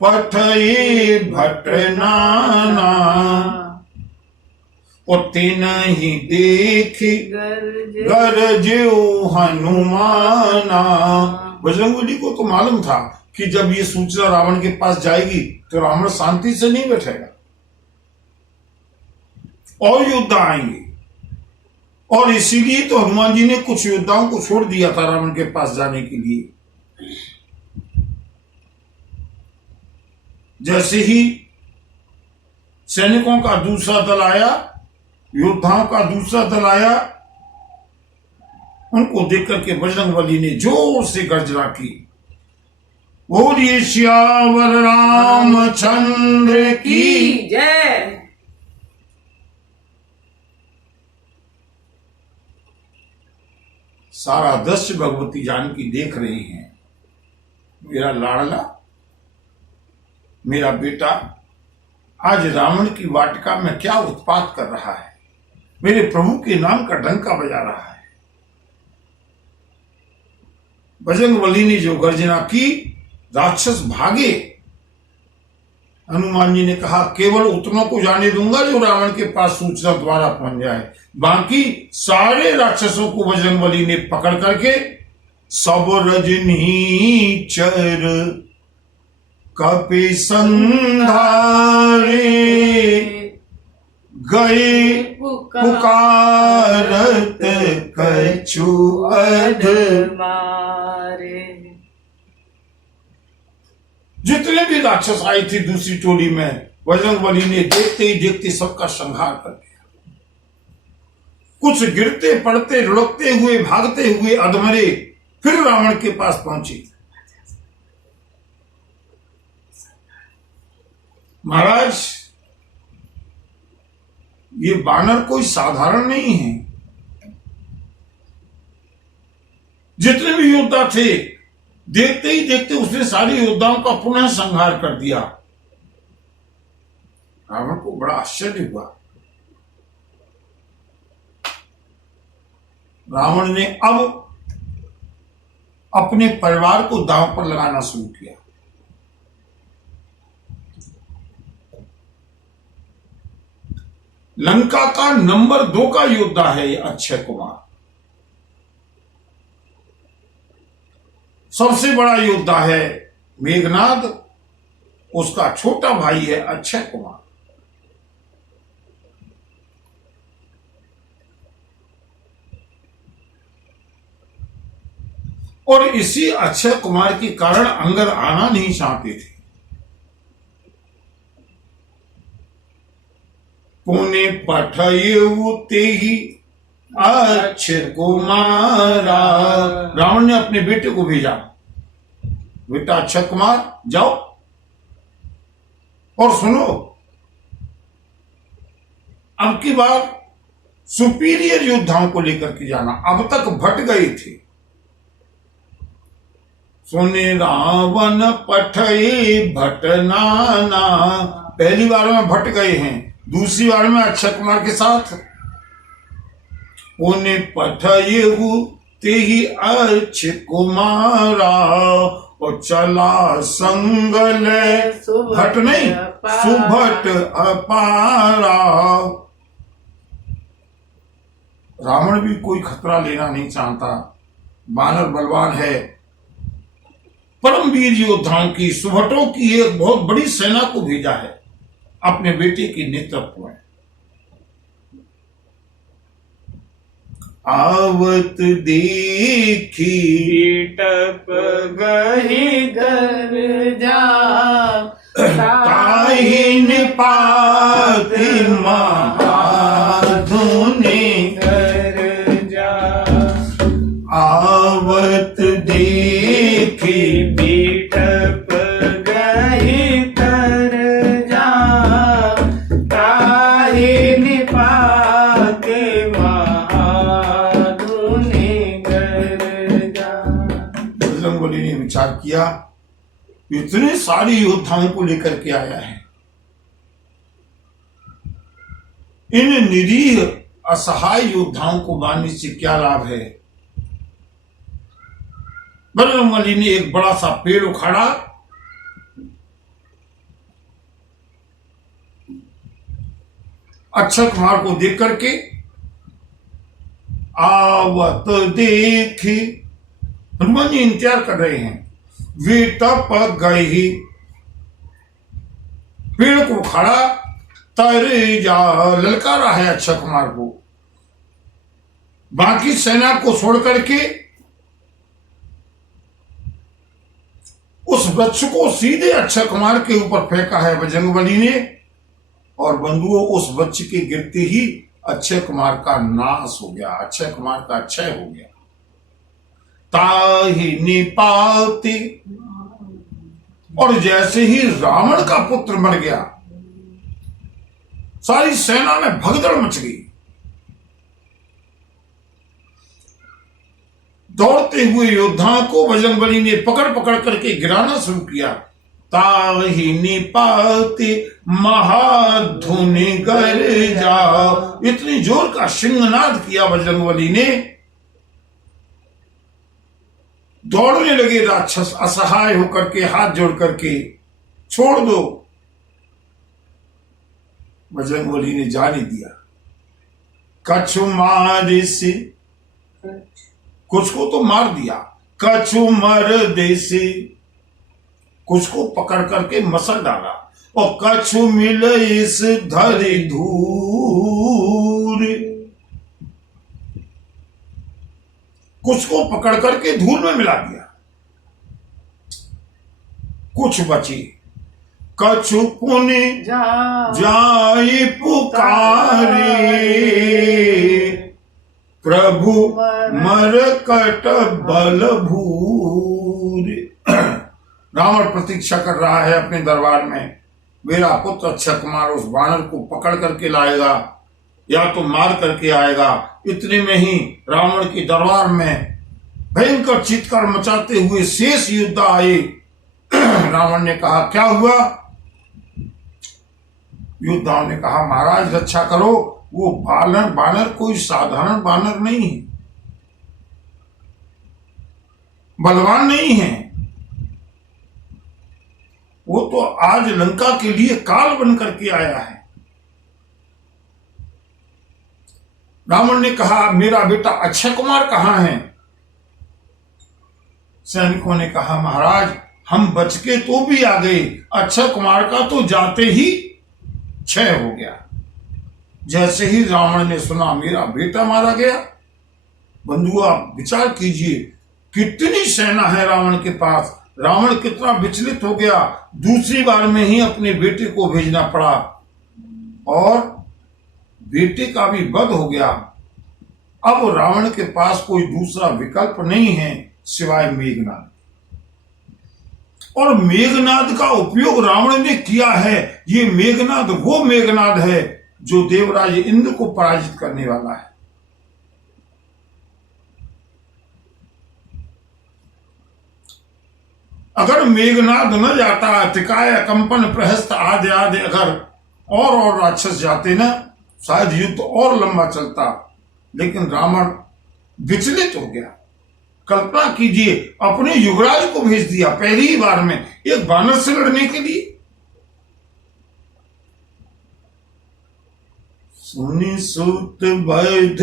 पठई भट नाना, उते नहीं देखी गरजो हनुमाना। बजरंगबली को तो मालूम था कि जब ये सूचना रावण के पास जाएगी तो रावण शांति से नहीं बैठेगा और योद्धा आएंगे, और इसीलिए तो हनुमान जी ने कुछ योद्धाओं को छोड़ दिया था रावण के पास जाने के लिए। जैसे ही सैनिकों का दूसरा दल आया, योद्धाओं का दूसरा दल आया, उनको देख करके बजरंगबली ने जोर से गर्जना की, बोलिए श्यावर रामचंद्र की जय। सारा दृश्य भगवती जानकी देख रही हैं। मेरा लाडला, मेरा बेटा आज रावण की वाटिका में क्या उत्पात कर रहा है, मेरे प्रभु के नाम का डंका बजा रहा है। बजरंगबली ने जो गर्जना की, राक्षस भागे। हनुमान जी ने कहा केवल उतनों को जाने दूंगा जो रावण के पास सूचना द्वारा पहुंच जाए, बाकी सारे राक्षसों को बजरंगबली ने पकड़ करके सब रजनी चर कपि संधारे गए पुकारत कछु मारे। जितने भी राक्षस आई थी दूसरी टोली में, बजरंगबली ने देखते ही देखते सबका संहार कर दिया। कुछ गिरते पड़ते लुढ़कते हुए भागते हुए अधमरे फिर रावण के पास पहुंचे। महाराज, ये बानर कोई साधारण नहीं है। जितने भी योद्धा थे, देखते ही देखते उसने सारे योद्धाओं का पुनः संहार कर दिया। रावण को बड़ा आश्चर्य हुआ। रावण ने अब अपने परिवार को दांव पर लगाना शुरू किया। लंका का नंबर 2 का योद्धा है अक्षय कुमार, सबसे बड़ा योद्धा है मेघनाद, उसका छोटा भाई है अक्षय कुमार। और इसी अक्षय कुमार के कारण अंगद आना नहीं चाहते थे। पुणे पठयु तेहि अक्षय कुमारा। रावण ने अपने बेटे को भेजा, बेटा अक्षय कुमार जाओ और सुनो, अब की बार सुपीरियर योद्धाओं को लेकर के जाना। अब तक भट गए थे। सुने रावण पठये भट नाना, पहली बार में भट गए हैं, दूसरी बार में अक्षय कुमार के साथ। उन्हें पठयु तेहि अक्षय कुमारा, और चला संगल भट नहीं सुभट अपारा। रावण भी कोई खतरा लेना नहीं चाहता, बानर बलवान है। परमवीर योद्धाओं की, सुभटों की एक बहुत बड़ी सेना को भेजा है अपने बेटे के नेतृत्व में। आवत देखी टप गही घर जा, ताहि निपाति महाधुनि घर जा। आवत देखी टप गही तर जा, ताहि निपाते महाधुनि घर जा। बजरंगबली ने विचार किया, इतने सारे योद्धाओं को लेकर के आया है, इन निरीह असहाय योद्धाओं को मारने से क्या लाभ है। बजरंगबली ने एक बड़ा सा पेड़ उखाड़ा अक्षय कुमार को देख करके आवत देखी, हनुमान जी इंतजार कर रहे हैं। वे तप गई, पेड़ को खड़ा तर जा, ललकारा है अक्षय कुमार को। बाकी सेना को छोड़ करके उस वृक्ष को सीधे अक्षय कुमार के ऊपर फेंका है बजरंगबली ने, और बंधुओं उस वृक्ष के गिरते ही अक्षय कुमार का नाश हो गया, अक्षय कुमार का क्षय हो गया। ताहि निपाति, और जैसे ही रावण का पुत्र मर गया, सारी सेना में भगदड़ मच गई। दौड़ते हुए योद्धाओं को बजरंगबली ने पकड़ पकड़ करके गिराना शुरू किया। ताहि निपाति महाधुनि गर्जा, इतनी जोर का सिंहनाद किया बजरंगबली ने। दौड़ने लगे राक्षस असहाय होकर के, हाथ जोड़ करके, छोड़ दो। बजरंगबली ने जाने दिया। कछु मार से, कुछ को तो मार दिया, कछु मर देसी, कुछ को पकड़ करके मसल डाला, और कछु मिल इस धरि धूर, कुछ को पकड़ करके धूल में मिला दिया। कुछ बची, कछु पुनि जाई पुकारे, प्रभु मरकट बल भूर। रावण प्रतीक्षा कर रहा है अपने दरबार में, मेरा पुत्र अक्षय कुमार उस बानर को पकड़ करके लाएगा या तो मार करके आएगा। इतने में ही रावण के दरबार में भयंकर चीत्कार मचाते हुए शेष योद्धा आए। रावण ने कहा क्या हुआ? योद्धाओं ने कहा महाराज रक्षा करो, वो बानर कोई साधारण बानर नहीं है, बलवान नहीं है, वो तो आज लंका के लिए काल बन करके आया है। रावण ने कहा मेरा बेटा अक्षय कुमार कहाँ है? सैनिकों ने कहा महाराज हम बच के तो भी आ गए, अक्षय कुमार का तो जाते ही क्षय हो गया। जैसे ही रावण ने सुना मेरा बेटा मारा गया, बंधुओं आप विचार कीजिए कितनी सेना है रावण के पास, रावण कितना विचलित हो गया। दूसरी बार में ही अपने बेटे को भेजना पड़ा और बेटे का भी वध हो गया। अब रावण के पास कोई दूसरा विकल्प नहीं है सिवाय मेघनाद, और मेघनाद का उपयोग रावण ने किया है। ये मेघनाद वो मेघनाद है जो देवराज इंद्र को पराजित करने वाला है। अगर मेघनाद न जाता, तिकाय कंपन प्रहस्त आदि आदि अगर और राक्षस जाते ना, शायद युद्ध और लंबा चलता, लेकिन रावण विचलित हो गया। कल्पना कीजिए अपने युवराज को भेज दिया पहली ही बार में एक बानर से लड़ने के लिए। सुनि सुत बध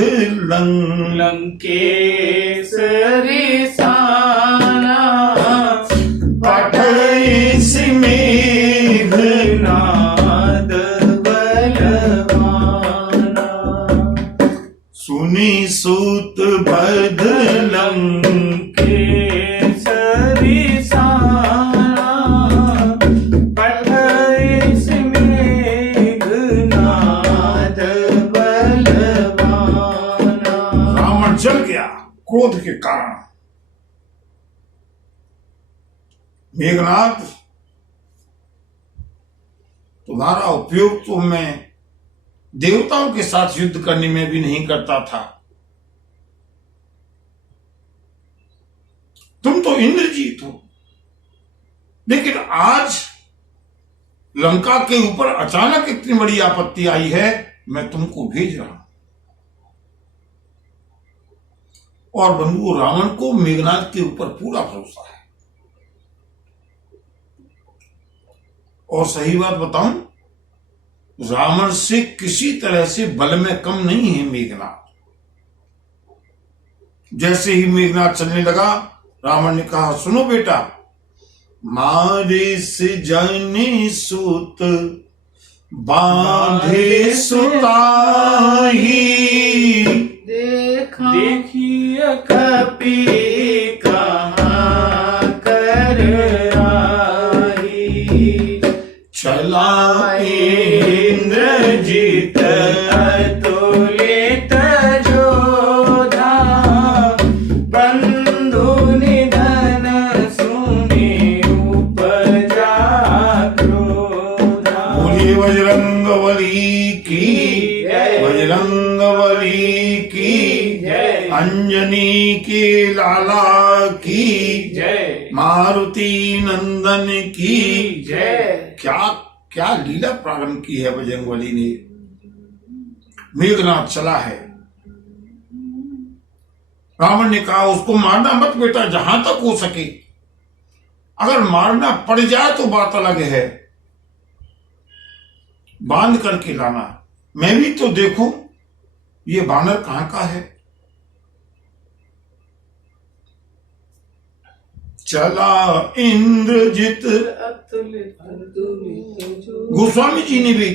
लंकेसरी साना, पठैस मेघनाद बलवाना। सुनि सुत बध लंकेसरी साना, पठैस मेघनाद बलवाना। रावण जल गया क्रोध के कारण। मेघनाद तुम्हारा उपयोग तो मैं देवताओं के साथ युद्ध करने में भी नहीं करता था, तुम तो इंद्रजीत हो, लेकिन आज लंका के ऊपर अचानक इतनी बड़ी आपत्ति आई है, मैं तुमको भेज रहा हूं। और बंधु रावण को मेघनाद के ऊपर पूरा भरोसा है। और सही बात बताऊं, रावण से किसी तरह से बल में कम नहीं है मेघनाथ। जैसे ही मेघनाथ चलने लगा, रावण ने कहा, सुनो बेटा, मारे से जाने सूत बांधे सुताही, देखिए कपि कहाँ कर आई, चला इंद्रजीत अतुलित जोधा, बंधु निधन सुने उपजा क्रोधा। बोलिए बजरंगबली की, जय। बजरंगबली की, जय। अंजनी के लाला की, जय। मारुति नंदन की जय। क्या क्या लीला प्रारंभ की है बजरंगबली ने। मेघनाथ चला है। रावण ने कहा, उसको मारना मत बेटा, जहां तक हो सके। अगर मारना पड़ जाए तो बात अलग है, बांध करके लाना। मैं भी तो देखूं ये बानर कहां का है। चला इंद्रजित, गोस्वामी जी ने भी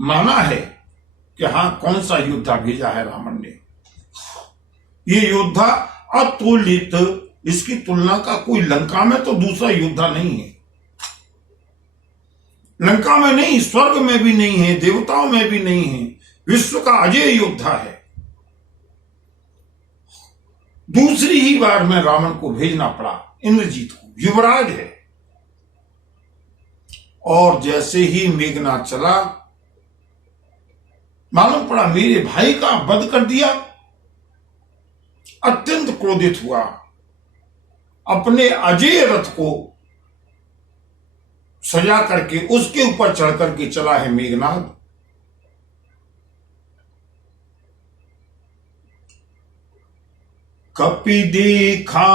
माना है कि हाँ, कौन सा योद्धा भेजा है रावण ने। ये योद्धा अतुलित, इसकी तुलना का कोई लंका में तो दूसरा योद्धा नहीं है। लंका में नहीं, स्वर्ग में भी नहीं है, देवताओं में भी नहीं है, विश्व का अजय योद्धा है। दूसरी ही बार में रावण को भेजना पड़ा, इंद्रजीत को, युवराज है। और जैसे ही मेघनाथ चला, मालूम पड़ा मेरे भाई का वध कर दिया। अत्यंत क्रोधित हुआ, अपने अजय रथ को सजा करके उसके ऊपर चढ़ करके चला है मेघनाथ। कपि देखा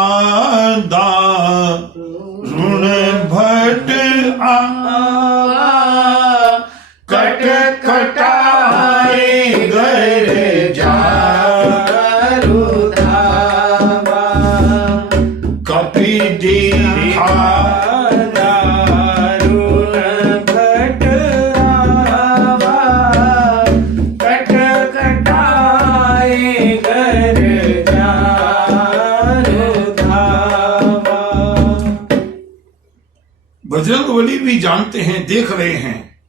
दारुण भट आवा, कट कटाए घर जारु धावा। कपि देखा दारुण भट आवा, कट कटाए घर जारु धावा। बजरंगबली भी जानते हैं, देख रहे हैं,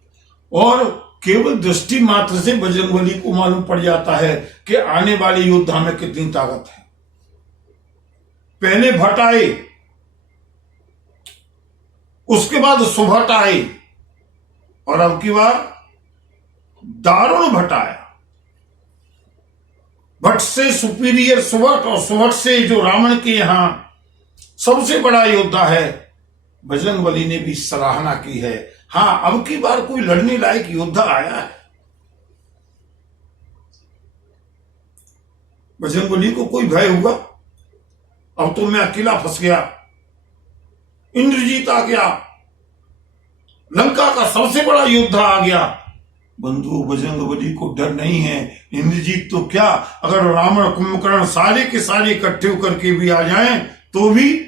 और केवल दृष्टि मात्र से बजरंगबली को मालूम पड़ जाता है कि आने वाले योद्धा में कितनी ताकत है। पहले भट्ट आए, उसके बाद सुभट आए, और अब की बार दारुण भट्ट आया। भट्ट से सुपीरियर सुभट, और सुभट से जो रावण के यहां सबसे बड़ा योद्धा है, बजरंगबली ने भी सराहना की है। हाँ, अब की बार कोई लड़ने लायक योद्धा आया है। बजरंगबली को कोई भय हुआ? अब तो मैं अकेला फंस गया, इंद्रजीत आ गया, लंका का सबसे बड़ा योद्धा आ गया। बंधु, बजरंगबली को डर नहीं है। इंद्रजीत तो क्या, अगर रावण कुंभकर्ण सारे के सारे इकट्ठे होकर के भी आ जाएं तो भी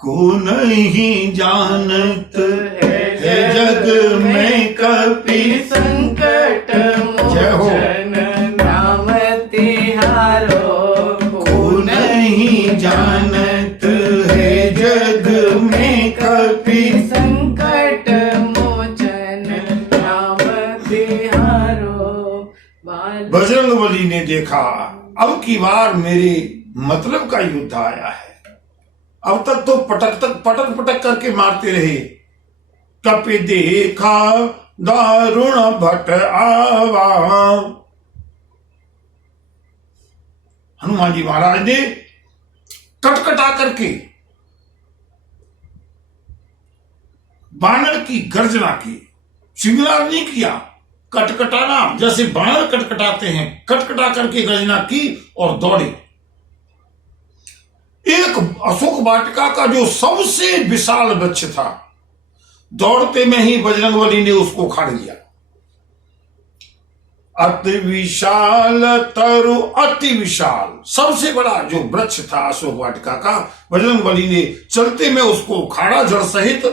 को नहीं जानत है जग में कपि संकट मोचन नाम तिहारो। को नहीं जानत है जग में कपि संकट मोचन नाम तिहारो। बजरंगबली ने देखा, अब की बार मेरे मतलब का योद्धा आया है। अब तक तो पटक पटक करके मारते रहे। कपि देखा दारुण भट्ट आवा। हनुमान जी महाराज ने कटकटा करके बानर की गर्जना की। श्रृंगार नहीं किया, कटकटाना, जैसे बानर कटकटाते हैं, कटकटा करके गर्जना की और दौड़े। एक अशोक वाटिका का जो सबसे विशाल वृक्ष था, दौड़ते में ही बजरंगबली ने उसको उखाड़ लिया। अति विशाल तरु, अति विशाल सबसे बड़ा जो वृक्ष था अशोक वाटिका का, बजरंगबली ने चलते में उसको उखाड़ा जड़ सहित।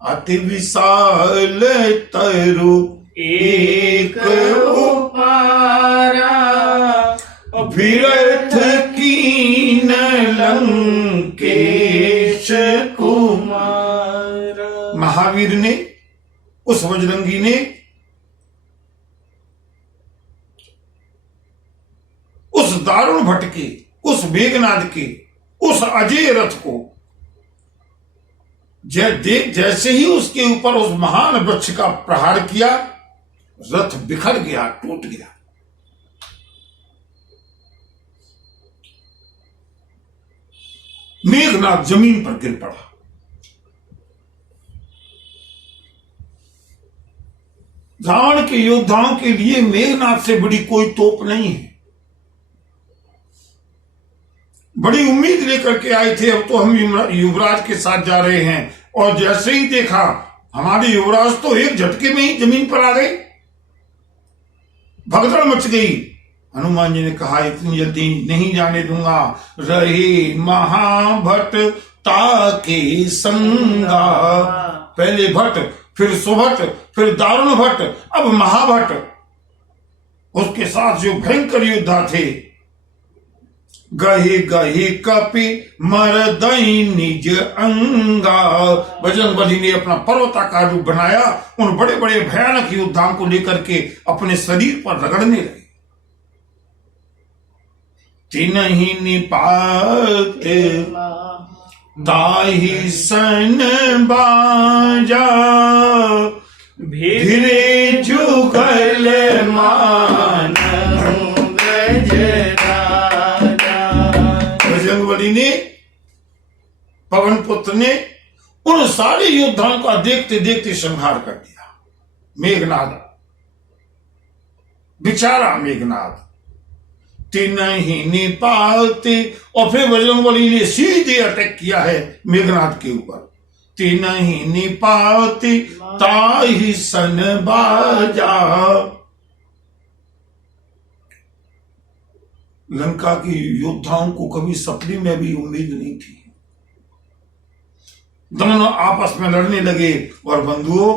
अति विशाल तरु एक उपारा, व्यर्थ कीन लंकेश कुमार। महावीर ने, उस बजरंगी ने उस दारुण भट्ट के, उस मेघनाद के, उस अजय रथ को जैसे ही उसके ऊपर उस महान वृक्ष का प्रहार किया, रथ बिखर गया, टूट गया। मेघनाद जमीन पर गिर पड़ा। रावण के योद्धाओं के लिए मेघनाद से बड़ी कोई तोप नहीं है। बड़ी उम्मीद लेकर के आए थे, अब तो हम युवराज के साथ जा रहे हैं, और जैसे ही देखा हमारे युवराज तो एक झटके में ही जमीन पर आ गए, भगदड़ मच गई। हनुमान जी ने कहा इतनी जल्दी नहीं जाने दूंगा, रहे महाभट ताके संगा। पहले भट्ट, फिर सुभट, फिर दारुण भट्ट, अब महाभट्ट। उसके साथ जो भयंकर योद्धा थे, गहे गहे कपि मरदई निज अंगा। बजरंगबली ने अपना पर्वताकार रूप बनाया, उन बड़े बड़े भयानक योद्धाओं को लेकर के अपने शरीर पर रगड़ने लगे। तिनहि निपात दाहि सन बाजा, भिरे जुगल मान बजरंगबली ने, पवन पुत्र ने उन सारे योद्धाओं का देखते देखते संहार कर दिया। मेघनाद, बेचारा मेघनाद, तिनहि निपाते। और फिर बजरंगबली ने सीधे अटैक किया है मेघनाद के ऊपर। तिनहि निपाते ताहि सन बाजा। लंका के योद्धाओं को कभी सपने में भी उम्मीद नहीं थी। दोनों आपस में लड़ने लगे। और बंधुओं,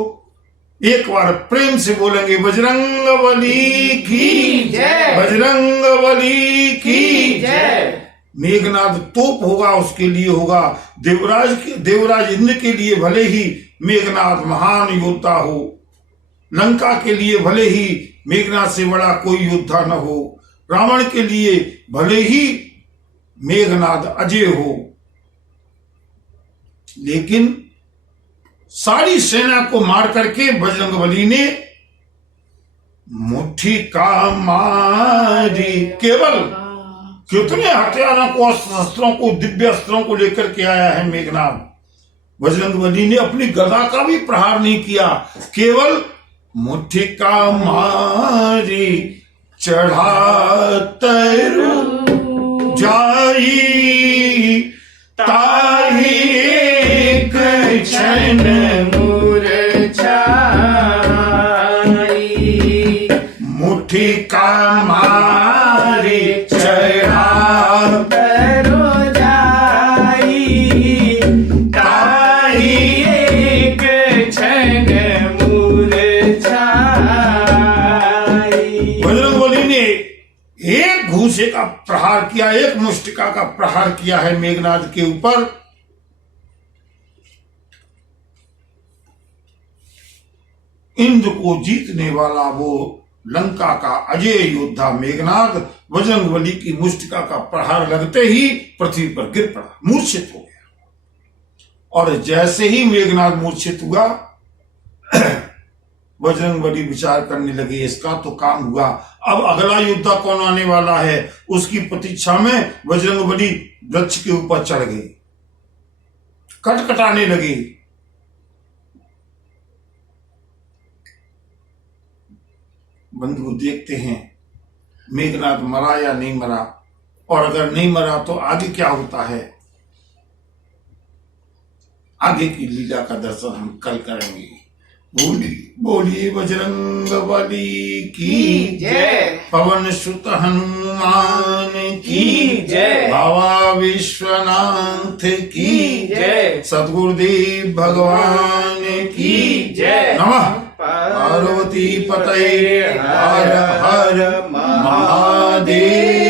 एक बार प्रेम से बोलेंगे बजरंगबली की जय, बजरंगबली की जय। मेघनाद तोप होगा, उसके लिए होगा। देवराज इंद्र के लिए भले ही मेघनाद महान योद्धा हो, लंका के लिए भले ही मेघनाद से बड़ा कोई योद्धा न हो, रावण के लिए भले ही मेघनाद अजय हो, लेकिन सारी सेना को मार करके बजरंगबली ने मुट्ठी का मारी। केवल कितने हथियारों को, अस्त्रों को, दिव्य अस्त्रों को लेकर के आया है मेघनाद। बजरंगबली ने अपनी गदा का भी प्रहार नहीं किया, केवल मुट्ठी का मारी। चढ़ा तरु जाई ताही एक क्षण मूर्छाई। मुट्ठी का मारी चढ़ा तरु जाई, ताही एक क्षण मूर्छाई। बजरंगबली ने एक घूसे का प्रहार किया, एक मुष्टिका का प्रहार किया है मेघनाद के ऊपर। इंद्र को जीतने वाला वो लंका का अजय योद्धा मेघनाद बजरंगबली की मुष्टिका का प्रहार लगते ही पृथ्वी पर गिर पड़ा, मूर्छित हो गया। और जैसे ही मेघनाद मूर्छित हुआ, बजरंगबली विचार करने लगे इसका तो काम हुआ, अब अगला योद्धा कौन आने वाला है। उसकी प्रतीक्षा में बजरंगबली वृक्ष के ऊपर चढ़ गए, कटकटाने लगे। बंधु देखते हैं मेघनाद मरा या नहीं मरा, और अगर नहीं मरा तो आगे क्या होता है। आगे की लीला का दर्शन हम कल करेंगे। बोलिए बजरंग बली की जय। पवन सुत हनुमान की जय। बाबा विश्वनाथ की जय। सद्गुरुदेव भगवान की जय। नमः पार्वती पतये हर हर महादेव।